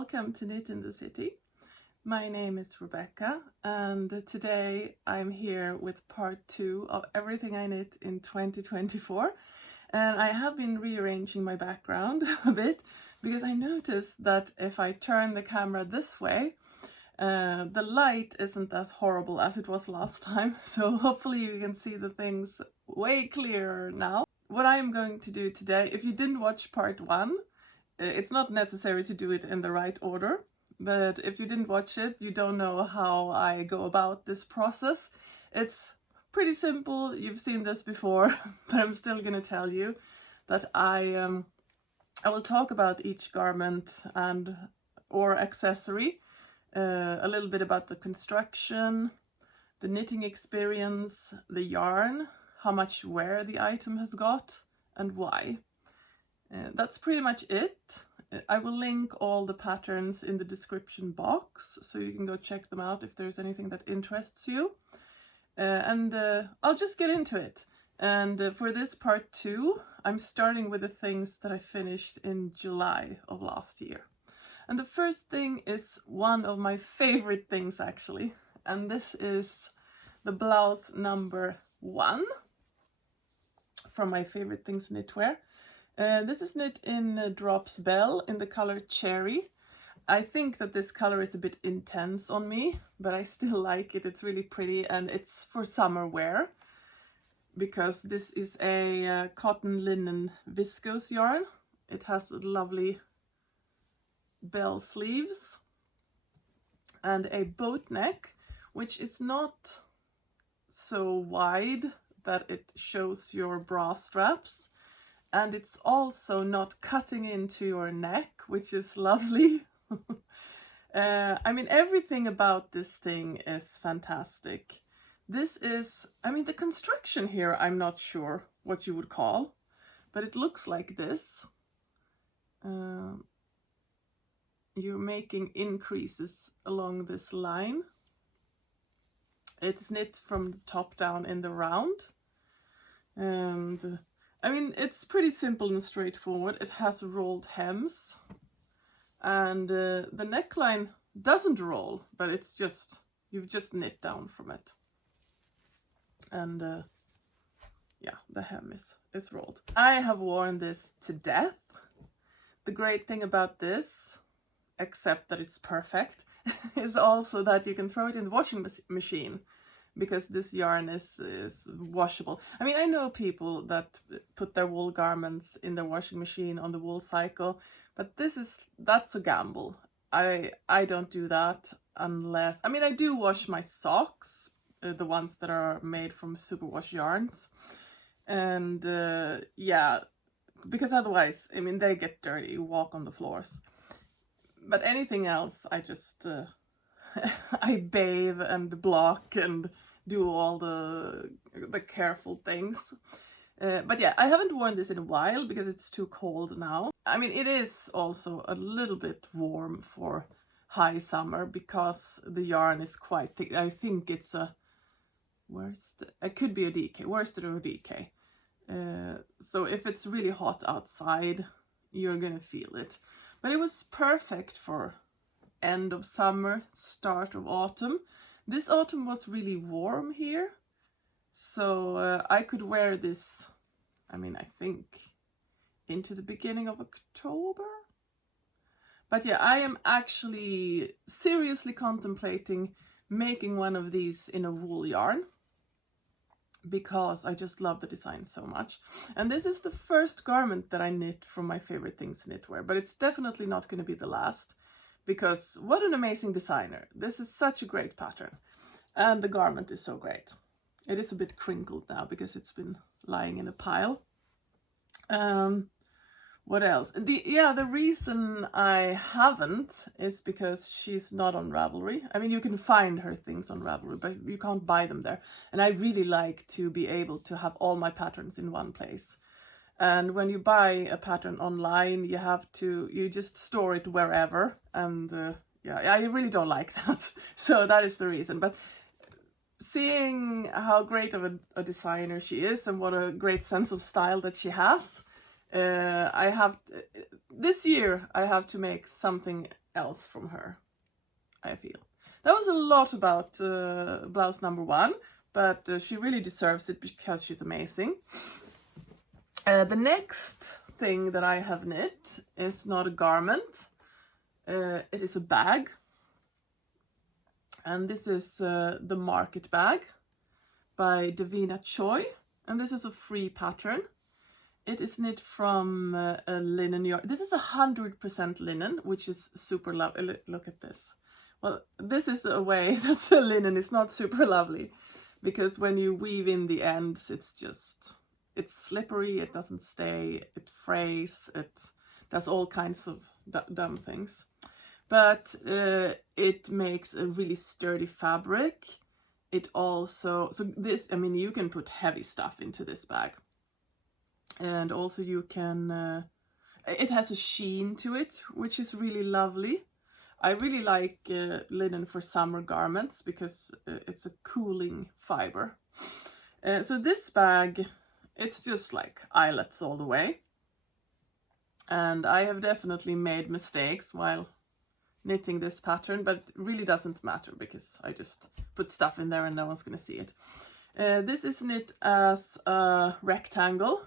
welcome to Knit in the City. My name is Rebecca and today I'm here with part 2 of everything I knit in 2024, and I have been rearranging my background a bit because I noticed that if I turn the camera this way the light isn't as horrible as it was last time, so hopefully you can see the things way clearer now. What I am going to do today, if you didn't watch part 1, it's not necessary to do it in the right order, but if you didn't watch it, you don't know how I go about this process. It's pretty simple, you've seen this before, but I'm still going to tell you that I will talk about each garment and or accessory, a little bit about the construction, the knitting experience, the yarn, how much wear the item has got, and why. That's pretty much it. I will link all the patterns in the description box so you can go check them out if there's anything that interests you. And I'll just get into it. And for this part 2, I'm starting with the things that I finished in July of last year. And the first thing is one of my favorite things actually, and this is the blouse number 1 from my favorite things knitwear. This is knit in Drops Belle in the color Cherry. I think that this color is a bit intense on me, but I still like it. It's really pretty and it's for summer wear because this is a cotton linen viscose yarn. It has lovely bell sleeves and a boat neck, which is not so wide that it shows your bra straps. And it's also not cutting into your neck, which is lovely. I mean, everything about this thing is fantastic. This is, I mean, the construction here, I'm not sure what you would call, but it looks like this. You're making increases along this line. It's knit from the top down in the round. And I mean, it's pretty simple and straightforward. It has rolled hems and the neckline doesn't roll, but it's just, you've just knit down from it. And yeah, the hem is rolled. I have worn this to death. The great thing about this, except that it's perfect, is also that you can throw it in the washing machine, because this yarn is washable. I mean, I know people that put their wool garments in their washing machine on the wool cycle, but that's a gamble. I don't do that unless, I mean, I do wash my socks, the ones that are made from superwash yarns, and yeah, because otherwise, I mean, they get dirty, you walk on the floors. But anything else, I just I bathe and block and do all the careful things. But yeah, I haven't worn this in a while because it's too cold now. I mean, it is also a little bit warm for high summer because the yarn is quite thick. I think it's a worsted. It could be a DK, worsted or DK. So if it's really hot outside, you're gonna feel it. But it was perfect for end of summer, start of autumn. This autumn was really warm here, so I could wear this, I mean, I think into the beginning of October. But yeah, I am actually seriously contemplating making one of these in a wool yarn because I just love the design so much. And this is the first garment that I knit from my favorite things knitwear, but it's definitely not going to be the last. Because what an amazing designer. This is such a great pattern. And the garment is so great. It is a bit crinkled now because it's been lying in a pile. What else? The reason I haven't is because she's not on Ravelry. I mean, you can find her things on Ravelry, but you can't buy them there. And I really like to be able to have all my patterns in one place. And when you buy a pattern online, you just store it wherever. And yeah, I really don't like that. So that is the reason. But seeing how great of a designer she is and what a great sense of style that she has, This year I have to make something else from her, I feel. That was a lot about blouse number 1, but she really deserves it because she's amazing. The next thing that I have knit is not a garment, it is a bag. And this is the Market bag by Davina Choi, and this is a free pattern. It is knit from a linen yarn. This is 100% linen, which is super lovely. Look at this. Well, this is a way that the linen is not super lovely, because when you weave in the ends, it's slippery, it doesn't stay, it frays, it does all kinds of dumb things. But it makes a really sturdy fabric. It also, so this, I mean, you can put heavy stuff into this bag. And also you can, it has a sheen to it, which is really lovely. I really like linen for summer garments because it's a cooling fiber. So this bag, it's just like eyelets all the way. And I have definitely made mistakes while knitting this pattern, but it really doesn't matter because I just put stuff in there and no one's going to see it. This is knit as a rectangle.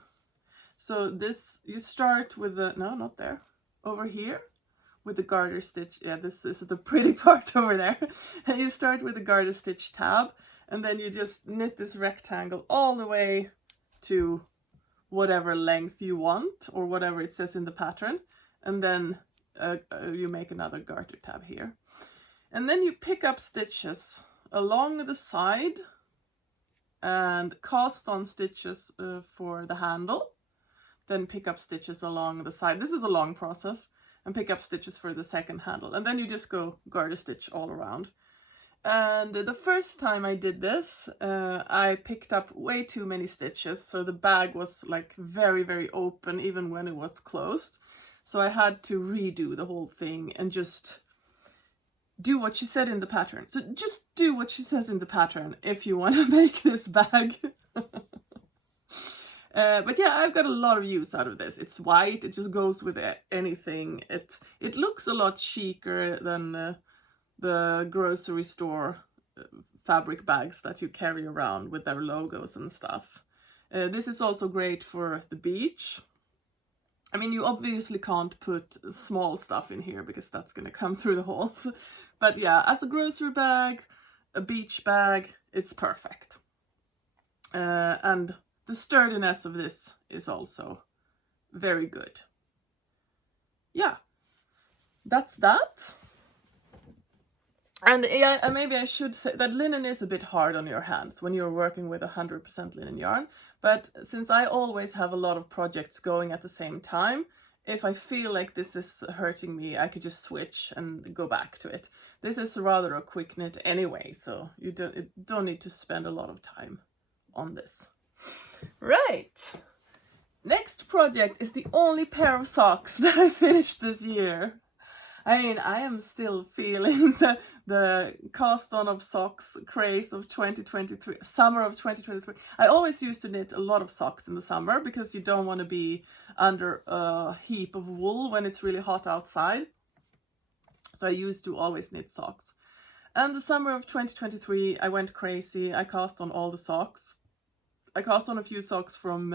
So this, you start with the, no, not there, over here with the garter stitch. Yeah, this is the pretty part over there. And you start with the garter stitch tab, and then you just knit this rectangle all the way to whatever length you want or whatever it says in the pattern. And then you make another garter tab here. And then you pick up stitches along the side and cast on stitches for the handle. Then pick up stitches along the side. This is a long process. And pick up stitches for the second handle. And then you just go garter stitch all around. And the first time I did this, I picked up way too many stitches. So the bag was like very, very open even when it was closed. So I had to redo the whole thing and just do what she said in the pattern. So just do what she says in the pattern if you want to make this bag. But yeah, I've got a lot of use out of this. It's white, it just goes with anything. It looks a lot chicer than the grocery store fabric bags that you carry around with their logos and stuff. This is also great for the beach. I mean, you obviously can't put small stuff in here because that's going to come through the holes. But yeah, as a grocery bag, a beach bag, it's perfect. And the sturdiness of this is also very good. Yeah, that's that. And yeah, maybe I should say that linen is a bit hard on your hands when you're working with 100% linen yarn. But since I always have a lot of projects going at the same time, if I feel like this is hurting me, I could just switch and go back to it. This is rather a quick knit anyway, so you don't need to spend a lot of time on this. Right. Next project is the only pair of socks that I finished this year. I mean, I am still feeling the cast on of socks craze of 2023, summer of 2023. I always used to knit a lot of socks in the summer because you don't want to be under a heap of wool when it's really hot outside. So I used to always knit socks. And the summer of 2023, I went crazy. I cast on all the socks. I cast on a few socks from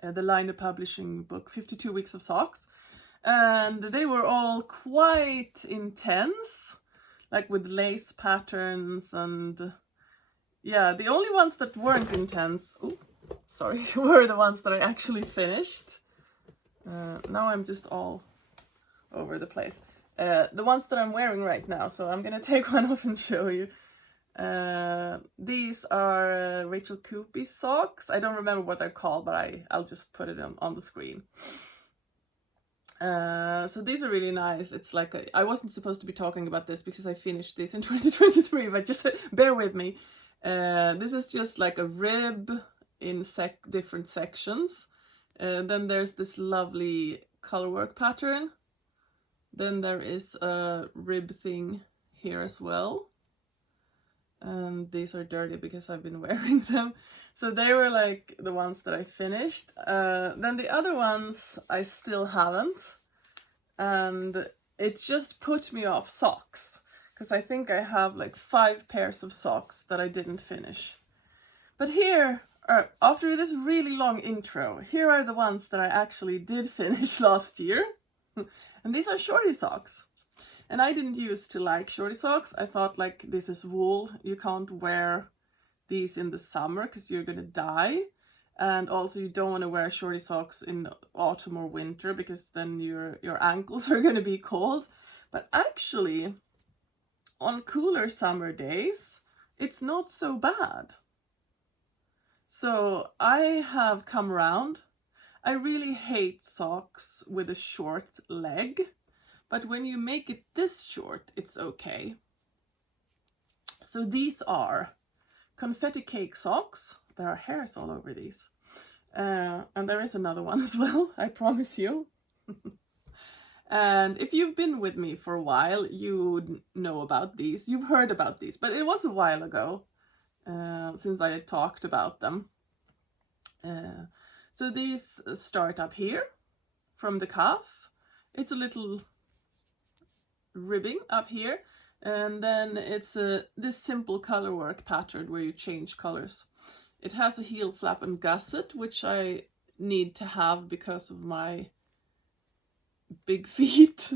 the Lina publishing book, 52 Weeks of Socks. And they were all quite intense, like with lace patterns, and yeah, the only ones that weren't intense, were the ones that I actually finished. Now I'm just all over the place. The ones that I'm wearing right now, so I'm gonna take one off and show you. These are Rachel Coopy's socks. I don't remember what they're called, but I'll just put it on the screen. So these are really nice. It's like I wasn't supposed to be talking about this because I finished this in 2023, but just bear with me. This is just like a rib in different sections. Then there's this lovely colorwork pattern. Then there is a rib thing here as well. and these are dirty because I've been wearing them. So they were like the ones that I finished. Then the other ones I still haven't, and it just put me off socks, because I think I have like 5 pairs of socks that I didn't finish. But here, after this really long intro, here are the ones that I actually did finish last year. And these are shorty socks. And I didn't used to like shorty socks. I thought, like, this is wool. You can't wear these in the summer because you're gonna die. And also you don't want to wear shorty socks in autumn or winter because then your ankles are gonna be cold. But actually, on cooler summer days, it's not so bad. So I have come around. I really hate socks with a short leg. But when you make it this short, it's okay. So these are confetti cake socks. There are hairs all over these. And there is another one as well, I promise you. And if you've been with me for a while, you know about these. You've heard about these, but it was a while ago since I talked about them. So these start up here from the cuff. It's a little ribbing up here, and then it's this simple color work pattern where you change colors. It has a heel flap and gusset, which I need to have because of my big feet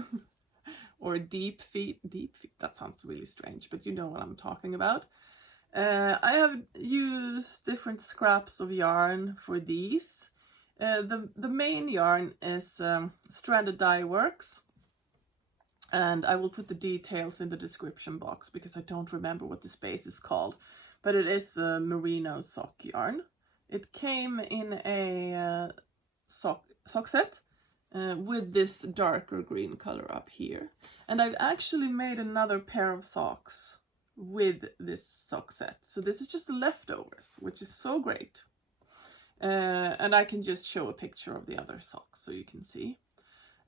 or deep feet. That sounds really strange, but you know what I'm talking about. I have used different scraps of yarn for these. The main yarn is stranded Dyeworks. And I will put the details in the description box because I don't remember what this base is called. But it is a merino sock yarn. It came in a sock set with this darker green color up here. And I've actually made another pair of socks with this sock set. So this is just the leftovers, which is so great. And I can just show a picture of the other socks so you can see.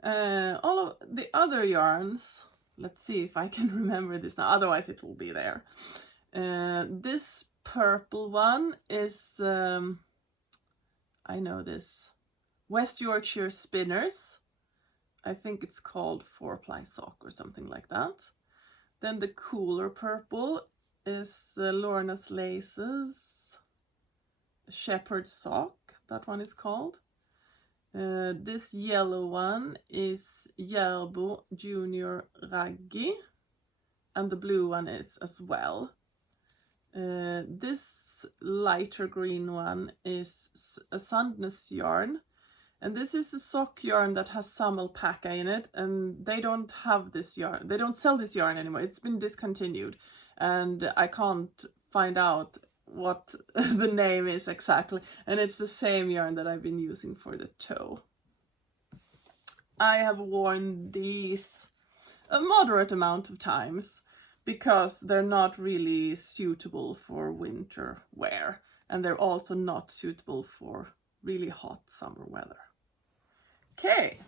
All of the other yarns, let's see if I can remember this now, otherwise it will be there. This purple one is, I know this, West Yorkshire Spinners. I think it's called 4-ply sock or something like that. Then the cooler purple is Lorna's Laces Shepherd Sock, that one is called. This yellow one is Järbo Junior Raggi, and the blue one is as well. This lighter green one is a Sandnes yarn, and this is a sock yarn that has some alpakka in it, and they don't have this yarn. They don't sell this yarn anymore. It's been discontinued, and I can't find out what the name is exactly, and it's the same yarn that I've been using for the toe. I have worn these a moderate amount of times because they're not really suitable for winter wear, and they're also not suitable for really hot summer weather. Okay,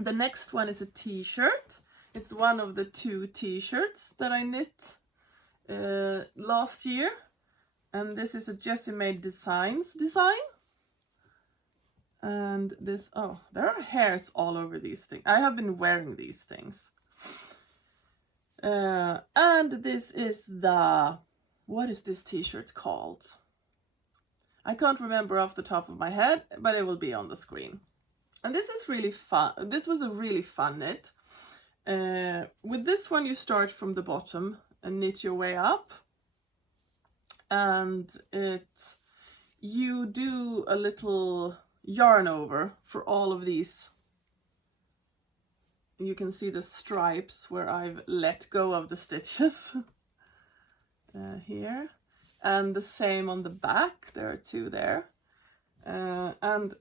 the next one is a t-shirt. It's one of the 2 t-shirts that I knit last year, and this is a Jessie Made Designs design. And this, oh, there are hairs all over these things. I have been wearing these things. And this is the, what is this t-shirt called? I can't remember off the top of my head, but it will be on the screen. And this is really fun. This was a really fun knit. With this one, you start from the bottom and knit your way up. And you do a little yarn over for all of these. You can see the stripes where I've let go of the stitches here, and the same on the back. There are 2 there, and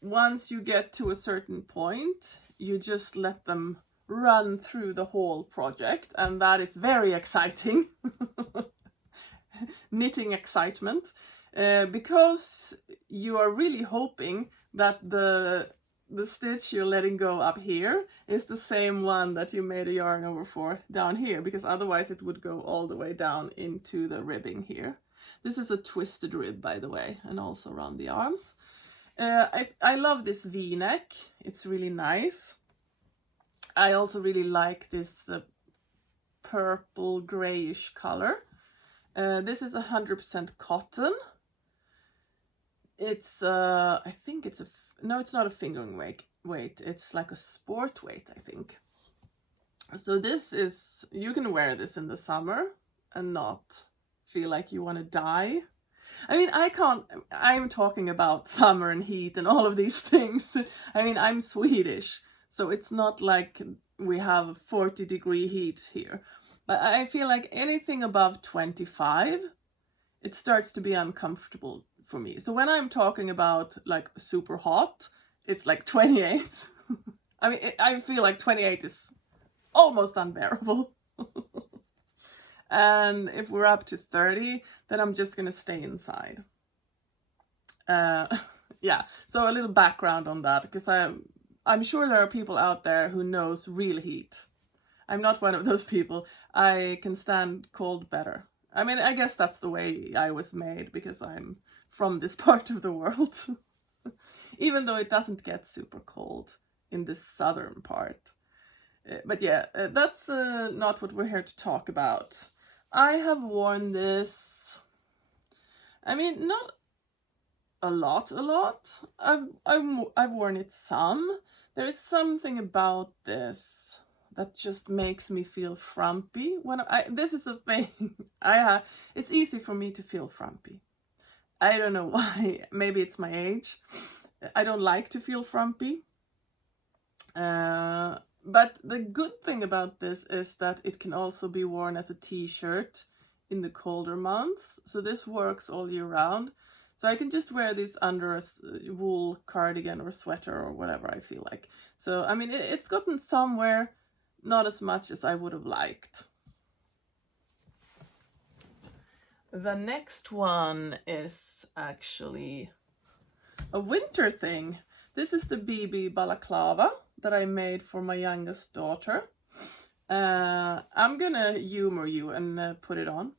once you get to a certain point, you just let them run through the whole project, and that is very exciting. Knitting excitement, because you are really hoping that the the stitch you're letting go up here is the same one that you made a yarn over for down here, because otherwise it would go all the way down into the ribbing here. This is a twisted rib, by the way, and also around the arms. I love this V-neck. It's really nice. I also really like this purple grayish color. This is 100% cotton. It's I think it's no, it's not a fingering weight. It's like a sport weight, I think. So this is, you can wear this in the summer and not feel like you want to die. I mean, I'm talking about summer and heat and all of these things. I mean, I'm Swedish, so it's not like we have 40-degree heat here. But I feel like anything above 25, it starts to be uncomfortable for me. So when I'm talking about like super hot, it's like 28. I mean, I feel like 28 is almost unbearable. And if we're up to 30, then I'm just gonna stay inside. Yeah, so a little background on that, because I'm sure there are people out there who knows real heat. I'm not one of those people. I can stand cold better. I mean, I guess that's the way I was made, because I'm from this part of the world. Even though it doesn't get super cold in the southern part. But yeah, that's not what we're here to talk about. I have worn this, I mean, not a lot. I've worn it some. There is something about this that just makes me feel frumpy. This is a thing. It's easy for me to feel frumpy. I don't know why. Maybe it's my age. I don't like to feel frumpy. But the good thing about this is that it can also be worn as a t-shirt in the colder months. So this works all year round. So I can just wear this under a wool cardigan or sweater or whatever I feel like. So, I mean, it's gotten somewhere, not as much as I would have liked. The next one is actually a winter thing. This is the BB balaclava that I made for my youngest daughter. I'm gonna humor you and put it on.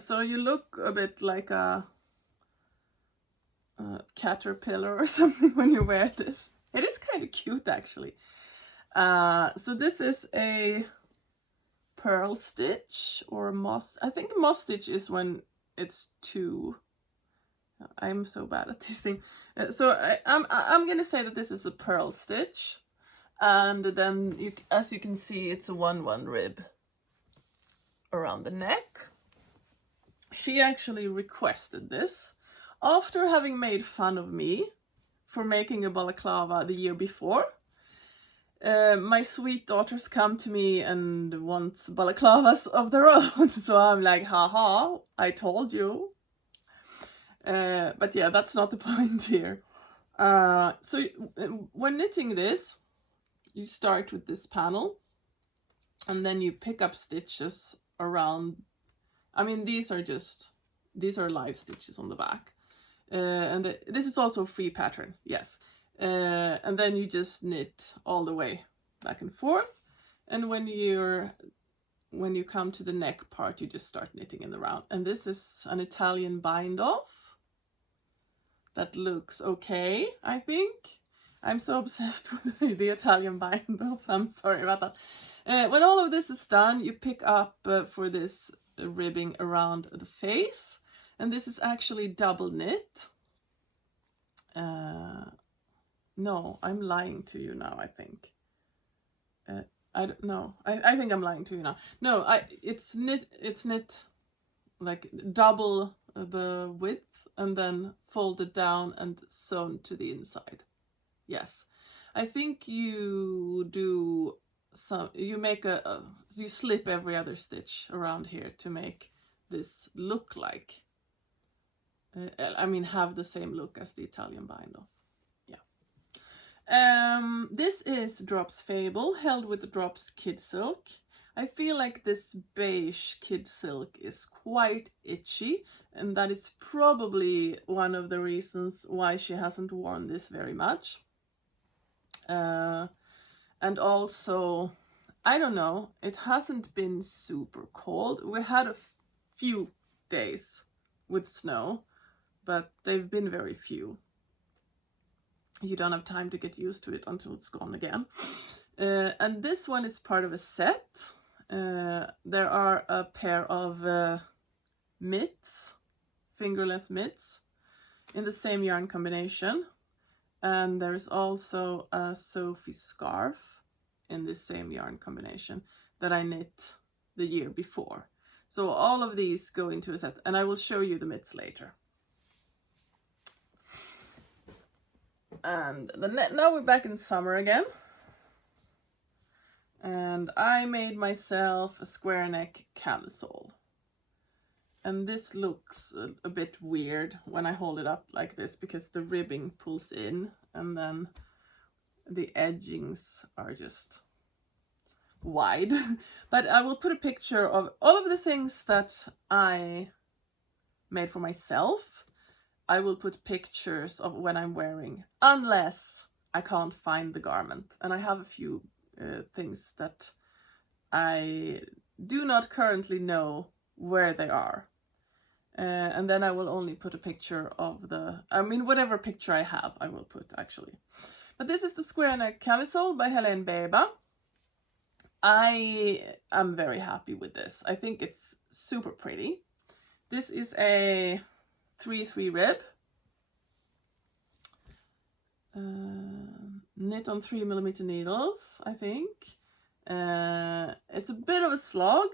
So you look a bit like a caterpillar or something when you wear this. It is kind of cute, actually. So this is a pearl stitch or moss. I think moss stitch is when it's two. I'm so bad at these things. So I'm gonna say that this is a pearl stitch, and then as you can see, it's a 1-1 rib around the neck. She actually requested this after having made fun of me for making a balaclava the year before. My sweet daughters come to me and want balaclavas of their own, so I'm like, haha, I told you. But yeah, that's not the point here. So when knitting this, you start with this panel, and then you pick up stitches around. I mean, these are live stitches on the back, and this is also a free pattern, yes. And then you just knit all the way back and forth, and when you come to the neck part, you just start knitting in the round. And this is an Italian bind off that looks okay, I think. I'm so obsessed with the Italian bind offs, I'm sorry about that. When all of this is done, you pick up for this ribbing around the face, and this is actually double knit. No, I'm lying to you now, I think. I don't know. I think I'm lying to you now. No, it's knit like double the width and then folded down and sewn to the inside. Yes. I think you do you make you slip every other stitch around here to make this look like, I mean, have the same look as the Italian bind off. Yeah. This is Drops Fabel, held with the Drops Kid Silk. I feel like this beige kid silk is quite itchy, and that is probably one of the reasons why she hasn't worn this very much. And also, I don't know, it hasn't been super cold. We had a few days with snow, but they've been very few. You don't have time to get used to it until it's gone again. And this one is part of a set. There are a pair of mitts, fingerless mitts, in the same yarn combination. And there's also a Sophie scarf in this same yarn combination that I knit the year before. So all of these go into a set, and I will show you the mitts later. And now we're back in summer again. And I made myself a square neck camisole. And this looks a bit weird when I hold it up like this, because the ribbing pulls in and then the edgings are just wide. But I will put a picture of all of the things that I made for myself. I will put pictures of when I'm wearing, unless I can't find the garment. And I have a few things that I do not currently know where they are. And then I will only put a picture of whatever picture I have, I will put actually. But this is the square neck camisole by Helene Beba. I am very happy with this. I think it's super pretty. This is a 3/3 rib. Knit on 3mm needles, I think. It's a bit of a slog,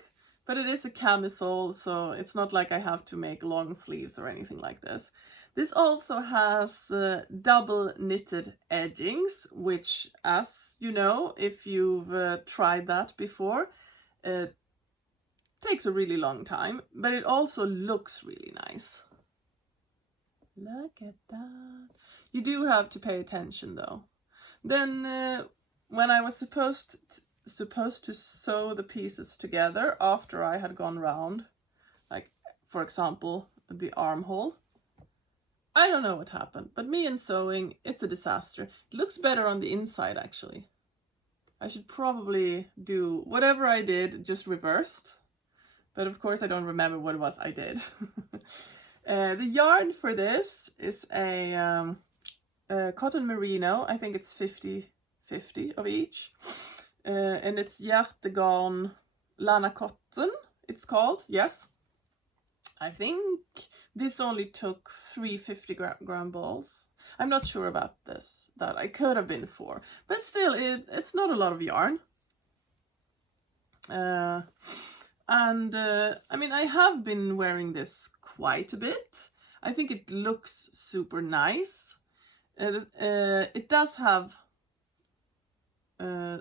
but it is a camisole, so it's not like I have to make long sleeves or anything like this. This also has double knitted edgings, which, as you know, if you've tried that before, takes a really long time, but it also looks really nice. Look at that. You do have to pay attention though. Then when I was supposed to sew the pieces together after I had gone round, like for example the armhole, I don't know what happened, but me and sewing, it's a disaster. It looks better on the inside actually. I should probably do whatever I did, just reversed, but of course I don't remember what it was I did. The yarn for this is a cotton merino. I think it's 50-50 of each. And it's Hjertegarn Lana cotton, it's called, yes. I think this only took 3 50-gram balls. I'm not sure about this, that I could have been 4, but still it's not a lot of yarn. I mean, I have been wearing this quite a bit. I think it looks super nice. It does have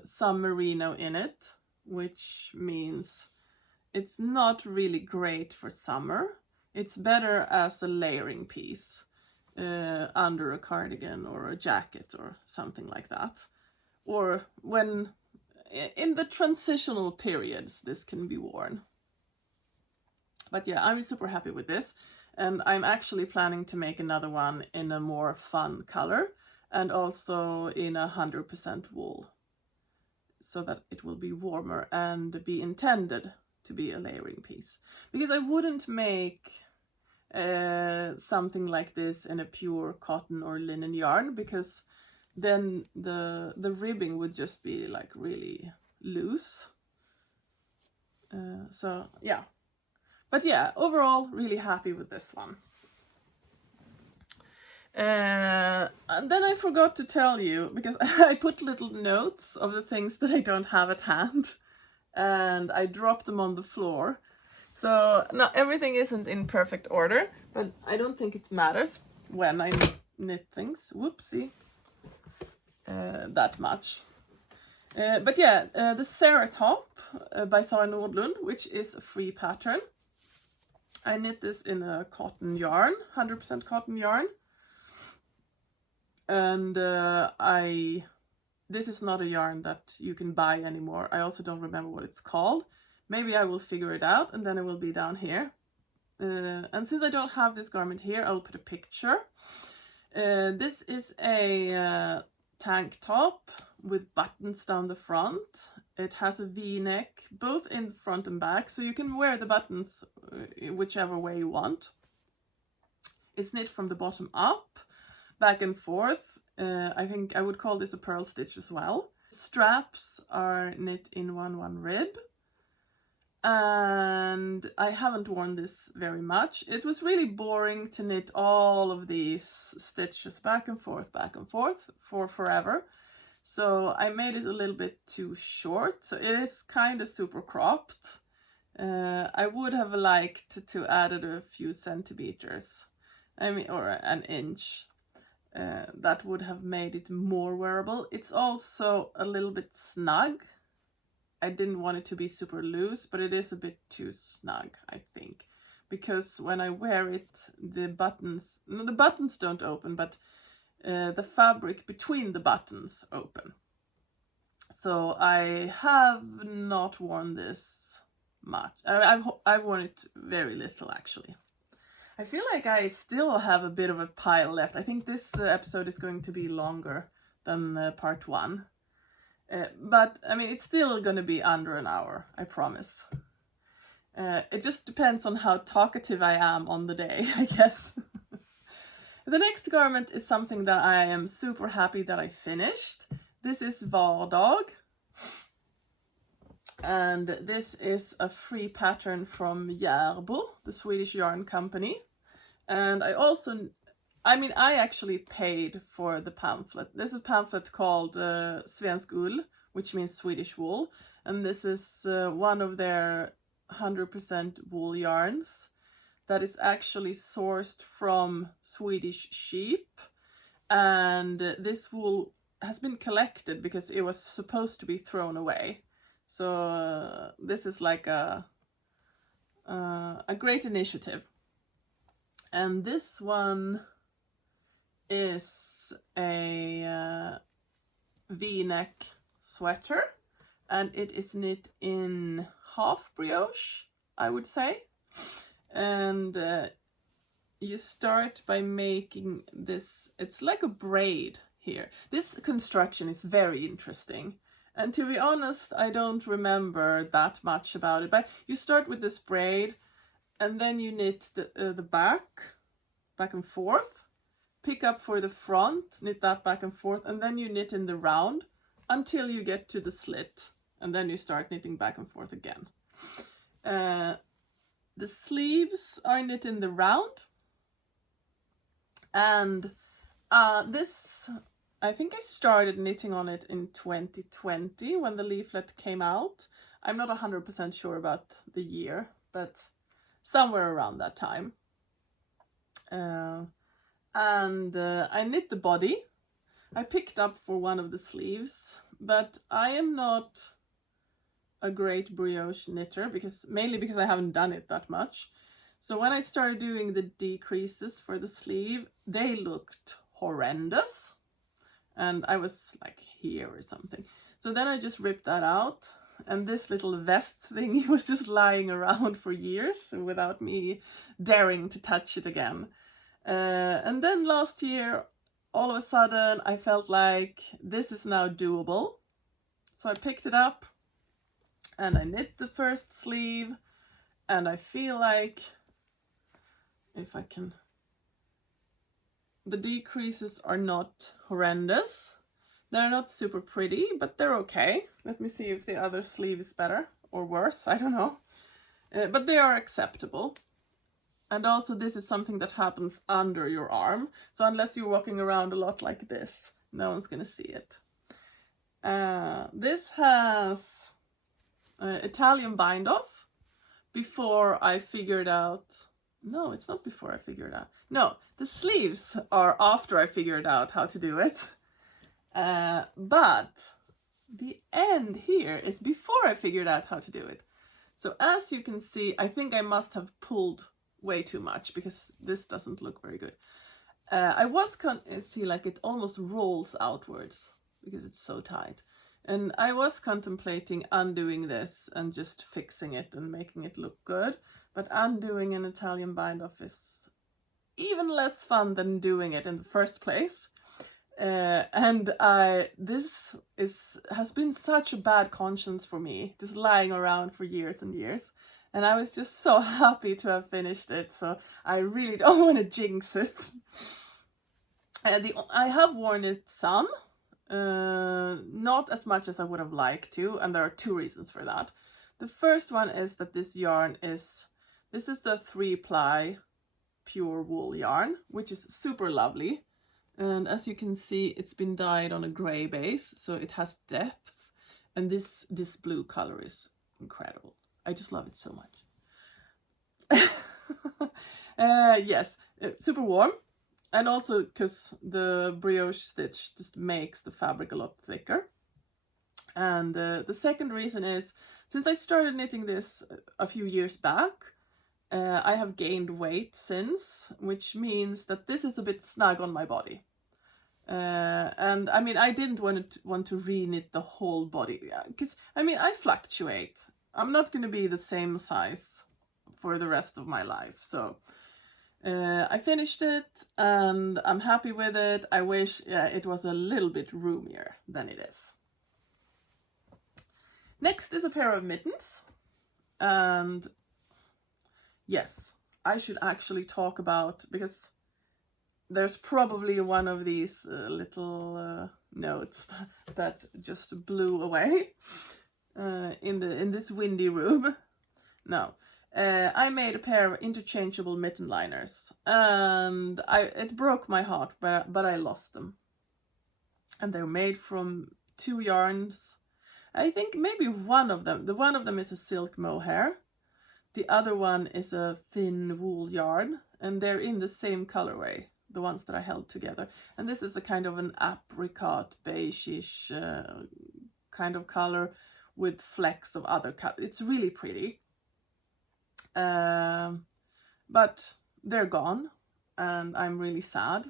some merino in it, which means it's not really great for summer. It's better as a layering piece under a cardigan or a jacket or something like that. Or when in the transitional periods this can be worn. But yeah, I'm super happy with this, and I'm actually planning to make another one in a more fun color and also in 100% wool, so that it will be warmer and be intended to be a layering piece. Because I wouldn't make something like this in a pure cotton or linen yarn, because then the ribbing would just be like really loose. So yeah. But yeah, overall, really happy with this one. And then I forgot to tell you, because I put little notes of the things that I don't have at hand, and I dropped them on the floor. So now everything isn't in perfect order, but I don't think it matters when I knit things. Whoopsie. That much. But yeah, the Sarah top by Sara Nordlund, which is a free pattern. I knit this in a cotton yarn, 100% cotton yarn. And I this is not a yarn that you can buy anymore. I also don't remember what it's called. Maybe I will figure it out and then it will be down here. And since I don't have this garment here, I'll put a picture. This is a tank top with buttons down the front. It has a V-neck both in the front and back, so you can wear the buttons whichever way you want. It's knit from the bottom up, back and forth. I think I would call this a purl stitch as well. Straps are knit in 1/1 rib. And I haven't worn this very much. It was really boring to knit all of these stitches back and forth for forever. So I made it a little bit too short. So it is kind of super cropped. I would have liked to add a few centimeters, or an inch. That would have made it more wearable. It's also a little bit snug. I didn't want it to be super loose, but it is a bit too snug, I think. Because when I wear it, the buttons don't open, but the fabric between the buttons open. So I have not worn this much. I've worn it very little, actually. I feel like I still have a bit of a pile left. I think this episode is going to be longer than part 1. But I mean, it's still gonna be under an hour, I promise. It just depends on how talkative I am on the day, I guess. The next garment is something that I am super happy that I finished. This is Vardag. And this is a free pattern from Järbo, the Swedish yarn company. And I actually paid for the pamphlet. There's a pamphlet called Svensk ull, which means Swedish wool. And this is one of their 100% wool yarns that is actually sourced from Swedish sheep. And this wool has been collected because it was supposed to be thrown away. So this is like a great initiative. And this one is a V-neck sweater, and it is knit in half brioche, I would say. And you start by making this, it's like a braid here. This construction is very interesting. And to be honest, I don't remember that much about it, but you start with this braid and then you knit the back and forth, pick up for the front, knit that back and forth, and then you knit in the round until you get to the slit, and then you start knitting back and forth again. The sleeves are knit in the round, and this, I think I started knitting on it in 2020 when the leaflet came out. I'm not 100% sure about the year, but somewhere around that time. I knit the body. I picked up for one of the sleeves, but I am not a great brioche knitter, mainly because I haven't done it that much. So when I started doing the decreases for the sleeve, they looked horrendous. And I was like here or something. So then I just ripped that out. And this little vest thing was just lying around for years without me daring to touch it again. And then last year, all of a sudden, I felt like this is now doable. So I picked it up and I knit the first sleeve. And I feel like, if I can... The decreases are not horrendous. They're not super pretty, but they're okay. Let me see if the other sleeve is better or worse, I don't know. But they are acceptable. And also this is something that happens under your arm. So unless you're walking around a lot like this, no one's gonna see it. This has Italian bind off before I figured out... No, it's not before I figured out. No, the sleeves are after I figured out how to do it. But the end here is before I figured out how to do it. So as you can see, I think I must have pulled way too much because this doesn't look very good. I was see, like it almost rolls outwards. because it's so tight. And I was contemplating undoing this and just fixing it and making it look good, but undoing an Italian bind-off is even less fun than doing it in the first place. And this has been such a bad conscience for me, just lying around for years and years. And I was just so happy to have finished it, so I really don't want to jinx it. I have worn it some, not as much as I would have liked to, and there are two reasons for that. The first one is that this yarn this is the 3-ply pure wool yarn, which is super lovely. And as you can see, it's been dyed on a gray base, so it has depth. And this blue color is incredible. I just love it so much. Yes, super warm. And also because the brioche stitch just makes the fabric a lot thicker. And the second reason is, since I started knitting this a few years back, I have gained weight since, which means that this is a bit snug on my body. And I mean, I didn't want to re-knit the whole body, because I mean, I fluctuate. I'm not going to be the same size for the rest of my life. So I finished it and I'm happy with it. I wish it was a little bit roomier than it is. Next is a pair of mittens. And yes, I should actually talk about, because there's probably one of these little notes that just blew away in this windy room. No, I made a pair of interchangeable mitten liners, and it broke my heart, but I lost them. And they're made from 2 yarns. I think maybe one of them is a silk mohair. The other one is a thin wool yarn, and they're in the same colorway, the ones that I held together. And this is a kind of an apricot beige-ish kind of color with flecks of other color. It's really pretty. But they're gone, and I'm really sad.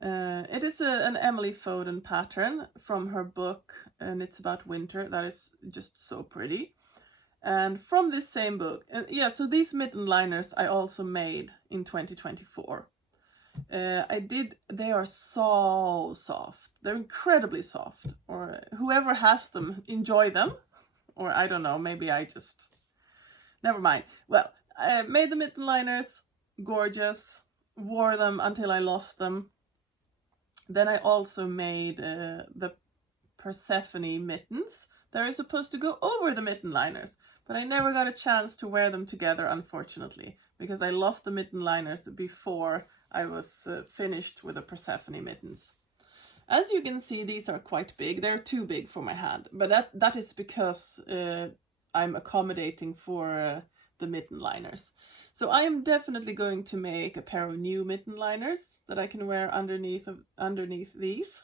It is an Emily Foden pattern from her book, and it's about winter. That is just so pretty. And from this same book, yeah, so these mitten liners I also made in 2024. They are so soft. They're incredibly soft. Or whoever has them, enjoy them. Or I don't know, maybe I just... Never mind. Well, I made the mitten liners, gorgeous. Wore them until I lost them. Then I also made the Persephone mittens. They're supposed to go over the mitten liners, but I never got a chance to wear them together, unfortunately, because I lost the mitten liners before I was finished with the Persephone mittens. As you can see, these are quite big. They're too big for my hand, but that is because I'm accommodating for the mitten liners. So I am definitely going to make a pair of new mitten liners that I can wear underneath these.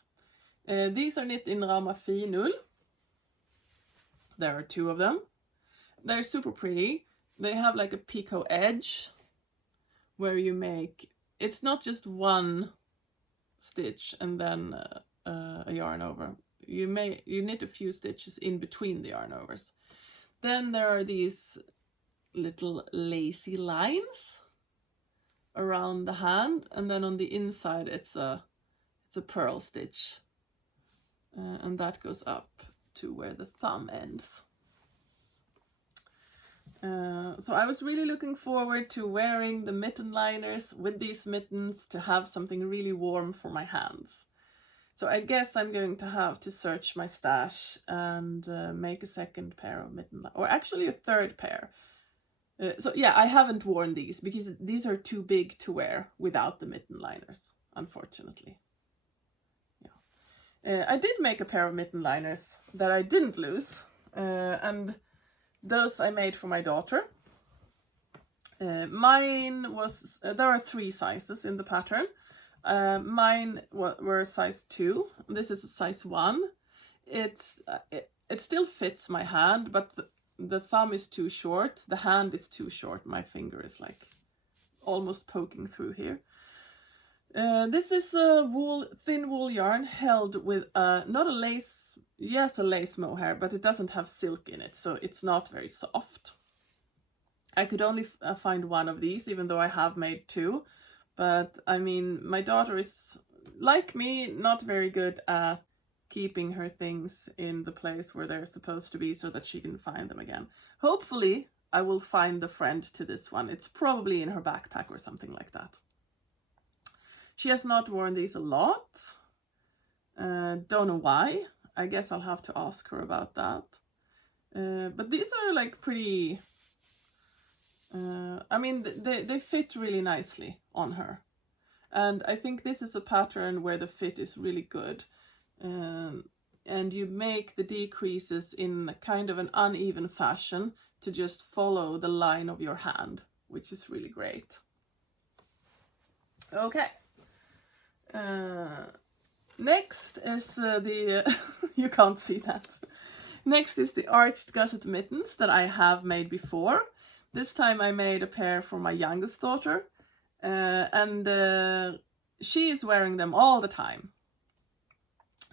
These are knit in Rauma finull. There are 2 of them. They're super pretty. They have like a picot edge where you make, it's not just one stitch and then a yarn over. You knit a few stitches in between the yarn overs. Then there are these little lacy lines around the hand, and then on the inside it's a purl stitch, and that goes up to where the thumb ends. So I was really looking forward to wearing the mitten liners with these mittens to have something really warm for my hands. So I guess I'm going to have to search my stash and make a second pair of mitten liners, or actually a third pair. So yeah, I haven't worn these because these are too big to wear without the mitten liners, unfortunately. Yeah. I did make a pair of mitten liners that I didn't lose, and those I made for my daughter. Mine was, there are 3 sizes in the pattern. Mine were size 2. This is a size 1. It still fits my hand, but the thumb is too short. The hand is too short. My finger is like almost poking through here. This is a thin wool yarn held with not a lace, yes, a lace mohair, but it doesn't have silk in it, so it's not very soft. I could only find one of these, even though I have made two. But I mean, my daughter is, like me, not very good at keeping her things in the place where they're supposed to be so that she can find them again. Hopefully, I will find the friend to this one. It's probably in her backpack or something like that. She has not worn these a lot. Don't know why. I guess I'll have to ask her about that. But these are like pretty... I mean, they fit really nicely on her. And I think this is a pattern where the fit is really good. And you make the decreases in kind of an uneven fashion to just follow the line of your hand, which is really great. Okay. Next is the... you can't see that. Next is the arched gusset mittens that I have made before. This time I made a pair for my youngest daughter, and she is wearing them all the time.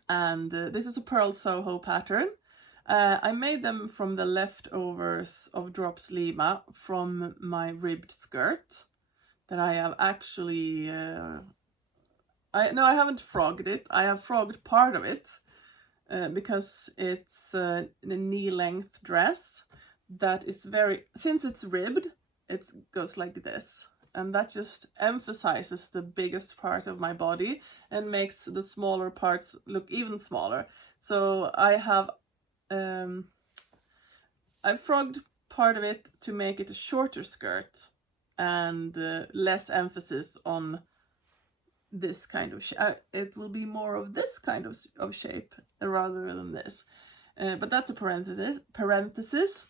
And this is a Pearl Soho pattern. I made them from the leftovers of Drops Lima from my ribbed skirt that I have actually... I haven't frogged it. I have frogged part of it because it's a knee-length dress that is very... Since it's ribbed, it goes like this. And that just emphasizes the biggest part of my body and makes the smaller parts look even smaller. So I have... I frogged part of it to make it a shorter skirt and less emphasis on this kind of shape. It will be more of this kind of shape rather than this. But that's a parenthesis.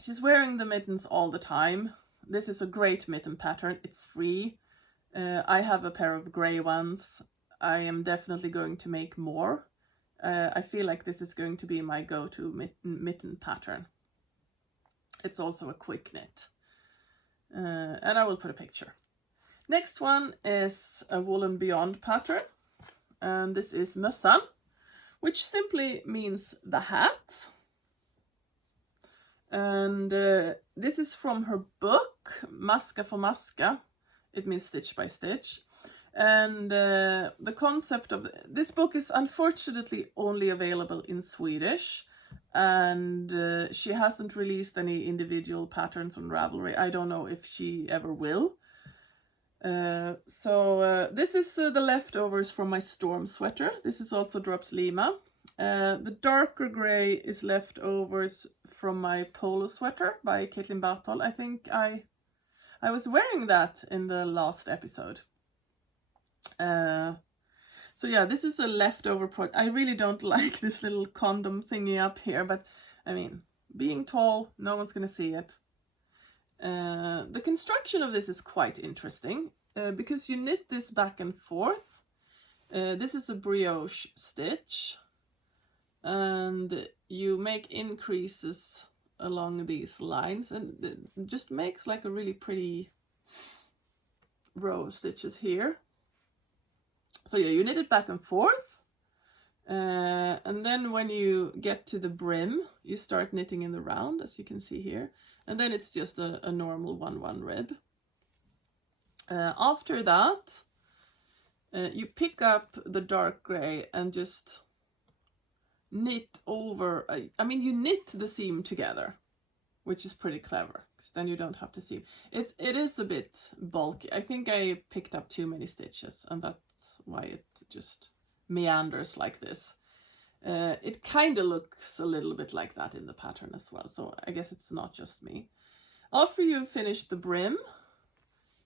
She's wearing the mittens all the time. This is a great mitten pattern. It's free. I have a pair of grey ones. I am definitely going to make more. I feel like this is going to be my go-to mitten pattern. It's also a quick knit. And I will put a picture. Next one is a Woolen Beyond pattern. And this is Mössan, which simply means the hat. And this is from her book, Maska for Maska. It means stitch by stitch. And the concept of this book is unfortunately only available in Swedish. And she hasn't released any individual patterns on Ravelry. I don't know if she ever will. This is the leftovers from my storm sweater. This is also Drops Lima. The darker grey is leftovers from my polo sweater by Caitlin Bartol. I think I was wearing that in the last episode. So yeah, this is a leftover project. I really don't like this little condom thingy up here, but I mean, being tall, no one's gonna see it. The construction of this is quite interesting because you knit this back and forth. This is a brioche stitch and you make increases along these lines, and it just makes like a really pretty row of stitches here. So yeah, you knit it back and forth, and then when you get to the brim, you start knitting in the round, as you can see here, and then it's just a normal 1-1 rib. After that, you pick up the dark gray and just knit over, I mean, you knit the seam together, which is pretty clever, because then you don't have to seam. It is a bit bulky. I think I picked up too many stitches, and that's why it just meanders like this. It kind of looks a little bit like that in the pattern as well, so I guess it's not just me. After you've finished the brim,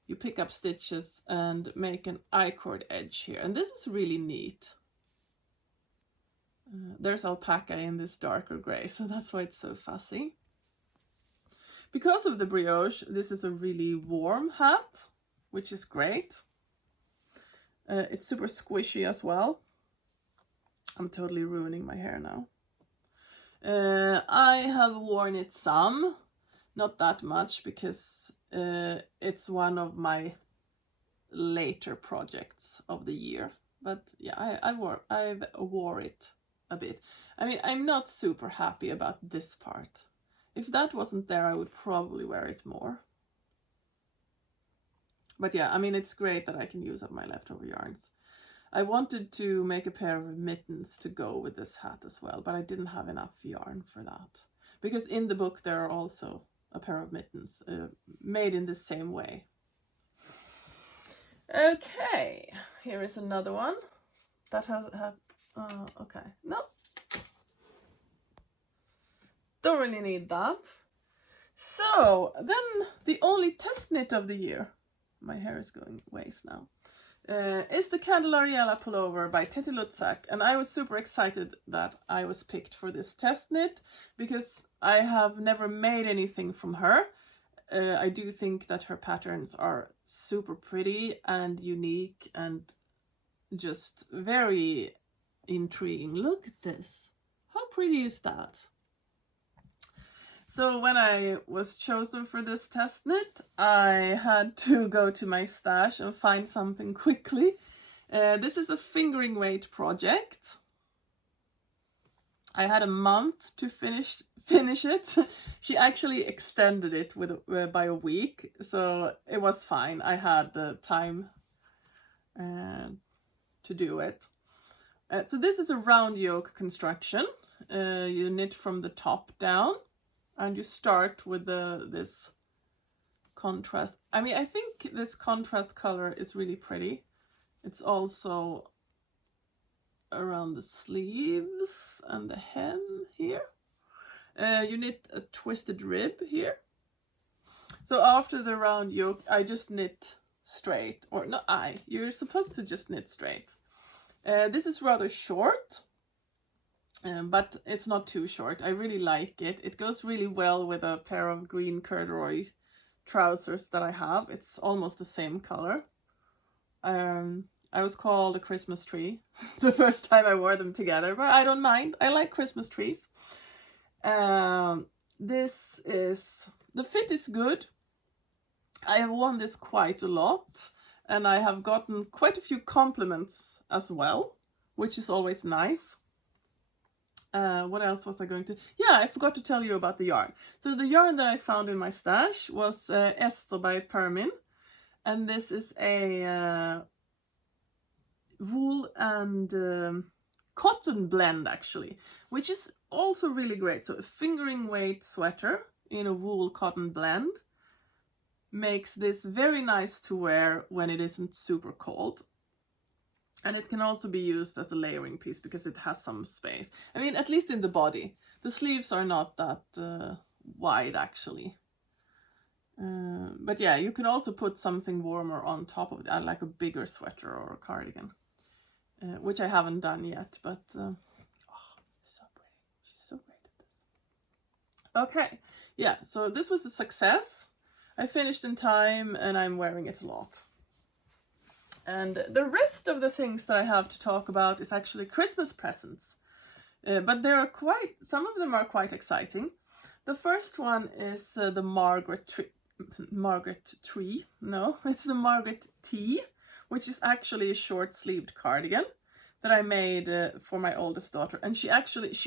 you pick up stitches and make an I-cord edge here, and this is really neat. There's alpaca in this darker gray, so that's why it's so fussy. Because of the brioche, this is a really warm hat, which is great. It's super squishy as well. I'm totally ruining my hair now. I have worn it some, not that much, because it's one of my later projects of the year. But yeah, I've wore it a bit. I mean, I'm not super happy about this part. If that wasn't there, I would probably wear it more. But yeah, I mean, it's great that I can use up my leftover yarns. I wanted to make a pair of mittens to go with this hat as well, but I didn't have enough yarn for that. Because in the book there are also a pair of mittens made in the same way. Okay, here is another one that has okay, no. Don't really need that. So, then the only test knit of the year, my hair is going waste now, is the Candelaria pullover by Tete Lutzak, and I was super excited that I was picked for this test knit because I have never made anything from her. I do think that her patterns are super pretty and unique and just very intriguing. Look at this. How pretty is that? So when I was chosen for this test knit, I had to go to my stash and find something quickly. This is a fingering weight project. I had a month to finish it. She actually extended it by a week, so it was fine. I had the time to do it. So this is a round yoke construction. You knit from the top down. And you start with this contrast. I mean, I think this contrast color is really pretty. It's also around the sleeves and the hem here. You knit a twisted rib here. So after the round yoke, I just knit straight. Or not you're supposed to just knit straight. This is rather short. But it's not too short. I really like it. It goes really well with a pair of green corduroy trousers that I have. It's almost the same color. I was called a Christmas tree the first time I wore them together, but I don't mind. I like Christmas trees. The fit is good. I have worn this quite a lot, and I have gotten quite a few compliments as well, which is always nice. What else was I going to... Yeah, I forgot to tell you about the yarn. So the yarn that I found in my stash was Esther by Permin. And this is a wool and cotton blend, actually, which is also really great. So a fingering weight sweater in a wool cotton blend makes this very nice to wear when it isn't super cold. And it can also be used as a layering piece because it has some space. I mean, at least in the body. The sleeves are not that wide, actually. But yeah, you can also put something warmer on top of that, like a bigger sweater or a cardigan. Which I haven't done yet, but... oh, so pretty. She's so great at this. Okay, yeah, so this was a success. I finished in time and I'm wearing it a lot. And the rest of the things that I have to talk about is actually Christmas presents. But there are some of them are quite exciting. The first one is the Margaret Tee, which is actually a short-sleeved cardigan that I made for my oldest daughter. And she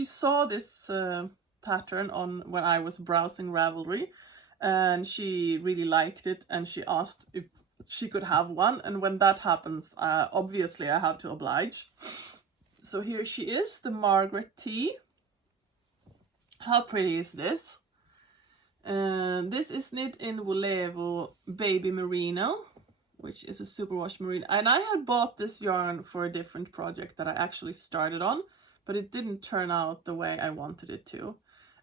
saw this pattern when I was browsing Ravelry, and she really liked it, and she asked if she could have one, and when that happens, obviously I have to oblige. So here she is, the Margaret Tee. How pretty is this? This is knit in Wolevo Baby Merino, which is a superwash merino. And I had bought this yarn for a different project that I actually started on, but it didn't turn out the way I wanted it to.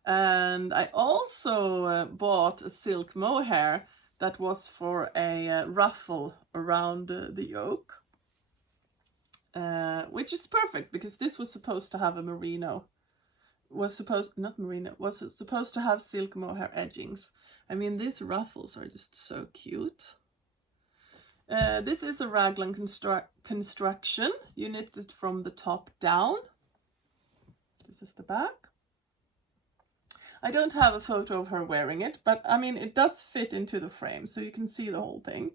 And I also bought a silk mohair that was for a ruffle around the yoke, which is perfect because this was supposed to have a merino. Was supposed to have silk mohair edgings. I mean, these ruffles are just so cute. This is a raglan construction. You knit it from the top down. This is the back. I don't have a photo of her wearing it, but I mean, it does fit into the frame, so you can see the whole thing.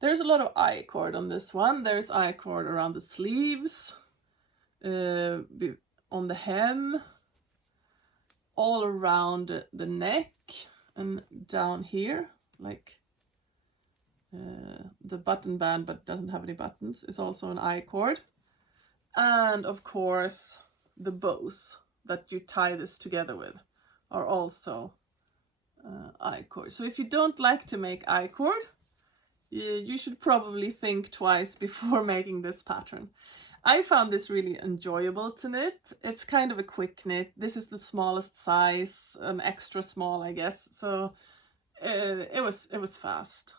There's a lot of I-cord on this one. There's I-cord around the sleeves, on the hem, all around the neck, and down here, like the button band but doesn't have any buttons is also an I-cord. And of course the bows that you tie this together with are also I-cord. So if you don't like to make I-cord, you should probably think twice before making this pattern. I found this really enjoyable to knit. It's kind of a quick knit. This is the smallest size, an extra small, I guess. So it was fast.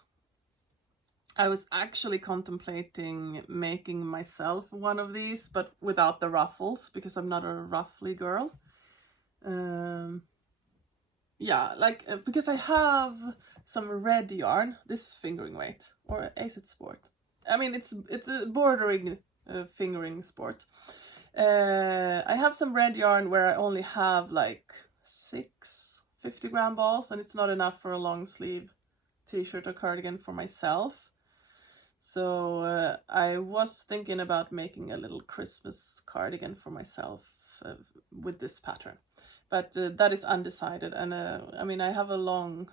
I was actually contemplating making myself one of these, but without the ruffles, because I'm not a ruffly girl. Yeah, like, because I have some red yarn. This is fingering weight, or is it sport? I mean, it's a bordering fingering sport. I have some red yarn where I only have like 6 50-gram balls, and it's not enough for a long sleeve t-shirt or cardigan for myself. So I was thinking about making a little Christmas cardigan for myself with this pattern, but that is undecided. And I mean, I have a long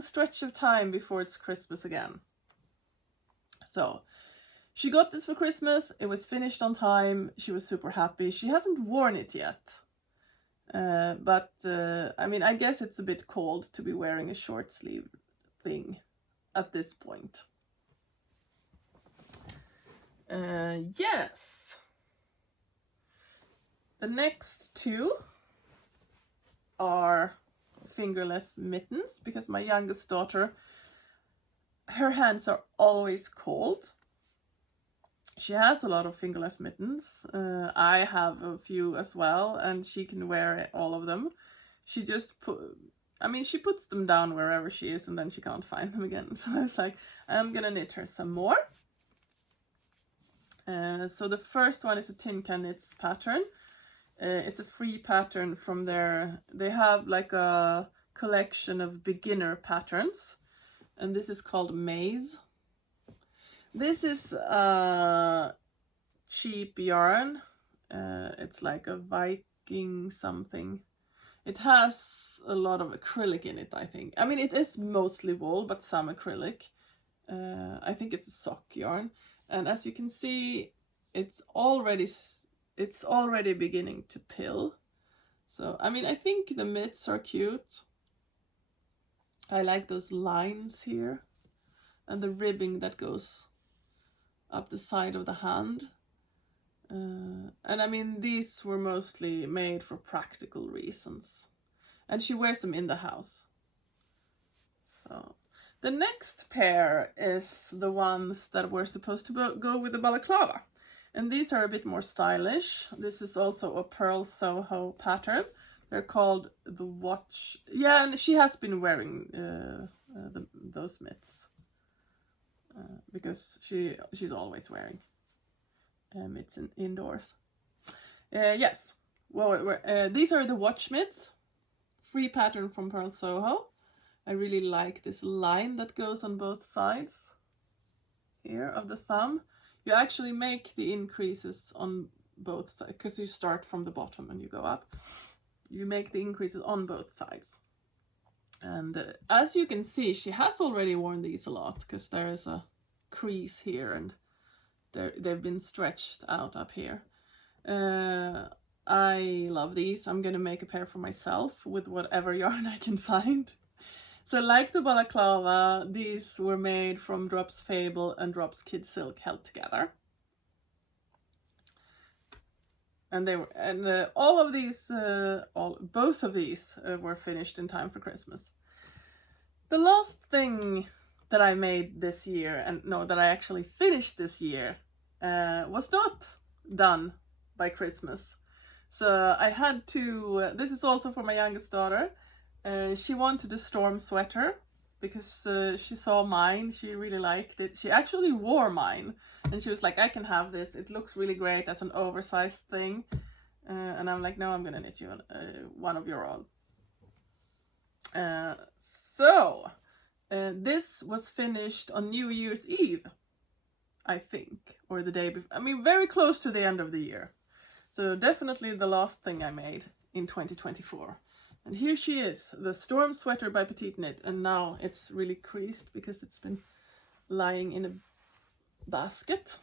stretch of time before it's Christmas again. So she got this for Christmas. It was finished on time. She was super happy. She hasn't worn it yet, but I mean, I guess it's a bit cold to be wearing a short sleeve thing at this point. Yes. The next two are fingerless mittens, because my youngest daughter, her hands are always cold. She has a lot of fingerless mittens. I have a few as well, and she can wear all of them. She just she puts them down wherever she is, and then she can't find them again. So I was like, I'm gonna knit her some more. So the first one is a Tin Can Knits pattern. It's a free pattern from they have like a collection of beginner patterns, and this is called Maze. This is cheap yarn. It's like a Viking something. It has a lot of acrylic in it, I think. I mean, it is mostly wool, but some acrylic. I think it's a sock yarn. And as you can see, it's already beginning to pill. So, I mean, I think the mitts are cute. I like those lines here and the ribbing that goes up the side of the hand. And I mean, these were mostly made for practical reasons. And she wears them in the house. So the next pair is the ones that were supposed to go with the balaclava. And these are a bit more stylish. This is also a Pearl Soho pattern. They're called the Watch. Yeah, and she has been wearing those mitts. Because she's always wearing mitts indoors. Yes, well, these are the Watch mitts. Free pattern from Pearl Soho. I really like this line that goes on both sides here of the thumb. You actually make the increases on both sides, because you start from the bottom and you go up. You make the increases on both sides. And as you can see, she has already worn these a lot, because there is a crease here and they've been stretched out up here. I love these. I'm gonna make a pair for myself with whatever yarn I can find. So like the balaclava, these were made from Drops Fable and Drops Kid Silk held together. And they were, and all of these, both of these were finished in time for Christmas. The last thing that I made this year, and no, that I actually finished this year, was not done by Christmas. So I had to, this is also for my youngest daughter. She wanted a storm sweater because she saw mine. She really liked it. She actually wore mine and she was like, I can have this. It looks really great as an oversized thing. And I'm like, no, I'm gonna knit you one of your own. So This was finished on New Year's Eve, I think, or the day before. I mean, very close to the end of the year. So definitely the last thing I made in 2024. And here she is, the Storm Sweater by Petite Knit. And now it's really creased because it's been lying in a basket.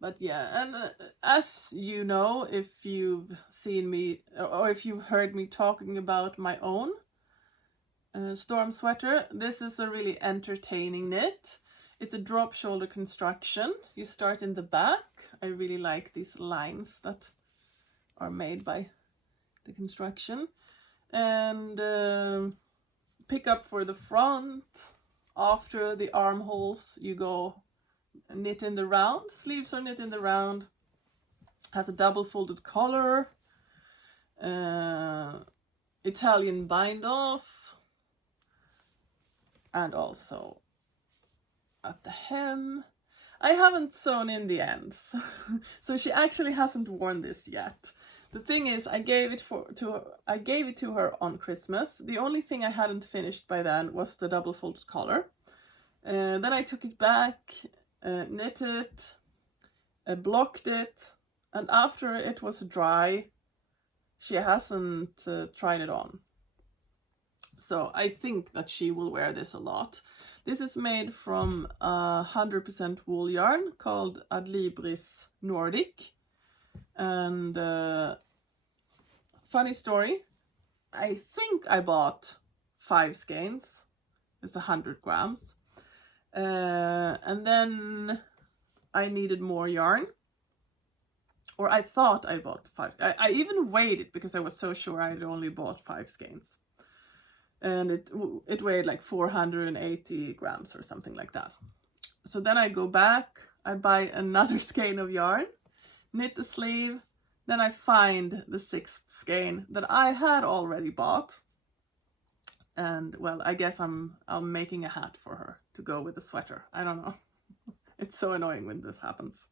But yeah, and as you know, if you've seen me or if you've heard me talking about my own Storm Sweater, this is a really entertaining knit. It's a drop shoulder construction. You start in the back. I really like these lines that are made by the construction. And pick up for the front. After the armholes, you go knit in the round. Sleeves are knit in the round. Has a double folded collar. Italian bind off. And also at the hem. I haven't sewn in the ends, so she actually hasn't worn this yet. The thing is, I gave it to her on Christmas. The only thing I hadn't finished by then was the double folded collar. Then I took it back, knit it, blocked it, and after it was dry, she hasn't tried it on. So I think that she will wear this a lot. This is made from 100% wool yarn called Adlibris Nordic. And funny story, I think I bought 5 skeins. It's 100 grams. And then I needed more yarn. Or I thought I bought 5. I even weighed it because I was so sure I had only bought 5 skeins. And it weighed like 480 grams or something like that. So then I go back, I buy another skein of yarn, knit the sleeve, then I find the 6th skein that I had already bought. And well, I guess I'm making a hat for her to go with the sweater. I don't know. It's so annoying when this happens,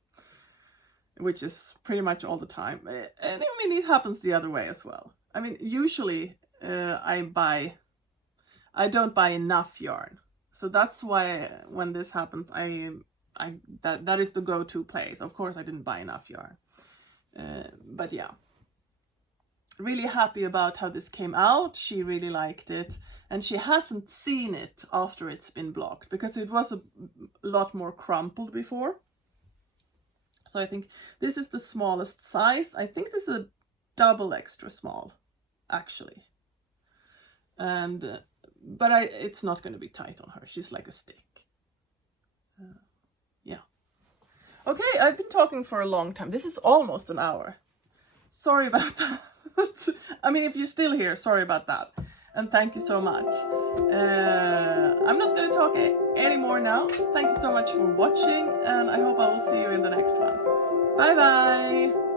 which is pretty much all the time. And I mean, it happens the other way as well. I mean, usually I don't buy enough yarn, so that's why when this happens, that is the go-to place. Of course, I didn't buy enough yarn, but yeah, really happy about how this came out. She really liked it, and she hasn't seen it after it's been blocked because it was a lot more crumpled before. So I think this is the smallest size. I think this is a double extra small, actually, and. But it's not going to be tight on her. She's like a stick. Yeah. Okay, I've been talking for a long time. This is almost an hour. Sorry about that. I mean, if you're still here, sorry about that. And thank you so much. I'm not going to talk anymore now. Thank you so much for watching, and I hope I will see you in the next one. Bye bye!